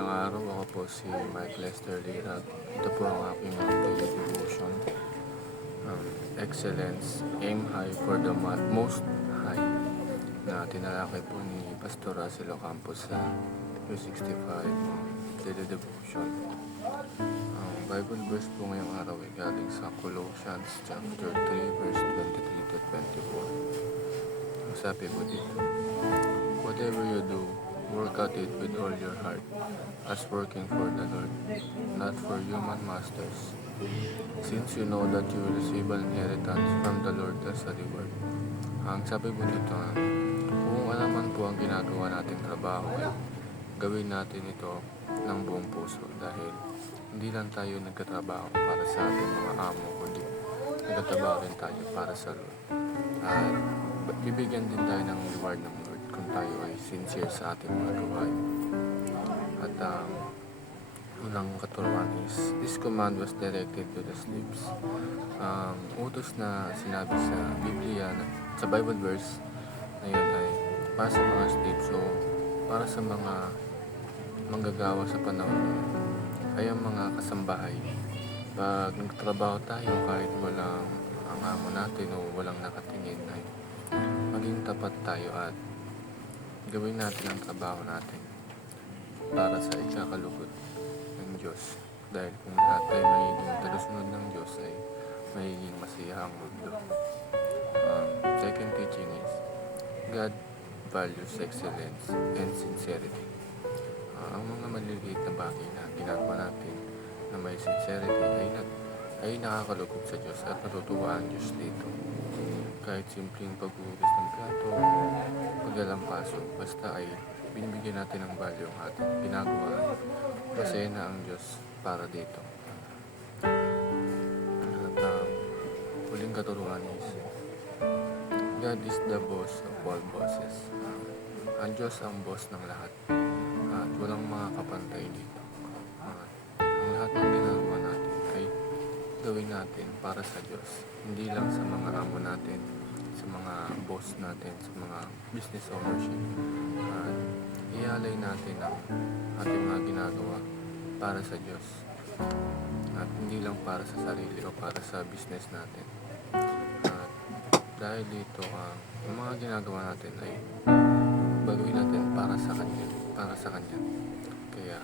Magandang araw, ako po si Mike Lester Lira. Ito po ang aking daily devotion. Excellence, aim high for the most high, na tinalakay po ni Pastor Russell Ocampo sa U65 daily devotion. Ang Bible verse po ngayong araw ay galing sa Colossians chapter 3 verse 23 to 24. Ang sabi po dito, whatever you do, work at it with all your heart, as working for the Lord, not for human masters, since you know that you will receive an inheritance from the Lord as a reward. Ang sabi po dito, kung ano man po ang ginagawa nating trabaho, gawin natin ito ng buong puso, dahil hindi lang tayo nagkatrabaho para sa ating mga amo, kundi nagkatrabaho rin tayo para sa Lord. At bibigyan din tayo ng reward ng Lord kung tayo ay sincere sa ating mga gawain. At unang katuruan is, this command was directed to the slaves. Utos na sinabi sa Biblia, sa Bible verse na yun ay para sa mga slaves, so para sa mga manggagawa sa panahon ngayon, ay ang mga kasambahay. Pag nagtrabaho tayo kahit walang ang amo natin o walang nakatingin, ay maging tapat tayo at gawin natin ang trabaho natin para sa ikakalugod ng Diyos. Dahil kung lahat ay magiging talusunod ng Diyos, ay magiging masaya ang mundo. Second teaching is, God values excellence and sincerity. Ang mga maliliit na bagay na ginagawa natin na may sincerity ay nakakalugod sa Diyos at natutuwa ang Diyos dito. Kahit simpleng paghuhugas ng plato, paglalampaso, basta ay binibigyan natin ng value ang ating ginagawa, masaya na ang Diyos para dito. At huling katuruan is, God is the boss of all bosses. Ang Diyos ang boss ng lahat at walang mga kapantay dito. Ang lahat ng ginagawa natin ay gawin natin para sa Diyos, hindi lang sa mga amo natin, sa mga boss natin, sa mga business ownership. Ialay natin ang ating mga ginagawa para sa Diyos at hindi lang para sa sarili o para sa business natin. At dahil dito, ang mga ginagawa natin ay gagawin natin para sa Kanya. Kaya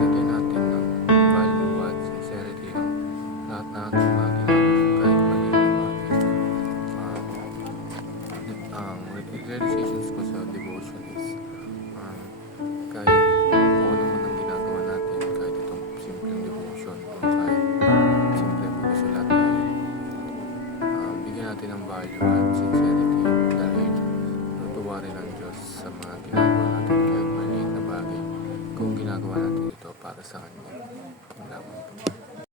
lagyan natin ng value at sincerity ang lahat na ating mga ginagawa, kahit mali na bagay. Ang realizations ko sa devotion is, kahit kung ano man ang ginagawa natin, kahit itong simpleng devotion o kahit simpleng pagsulat, ay bigyan natin ng value at sincerity, dahil natutuwa rin ang Diyos sa mga ginagawa natin, kahit maliit na bagay, kung ginagawa natin ito para sa Kanya. Yun lamang po.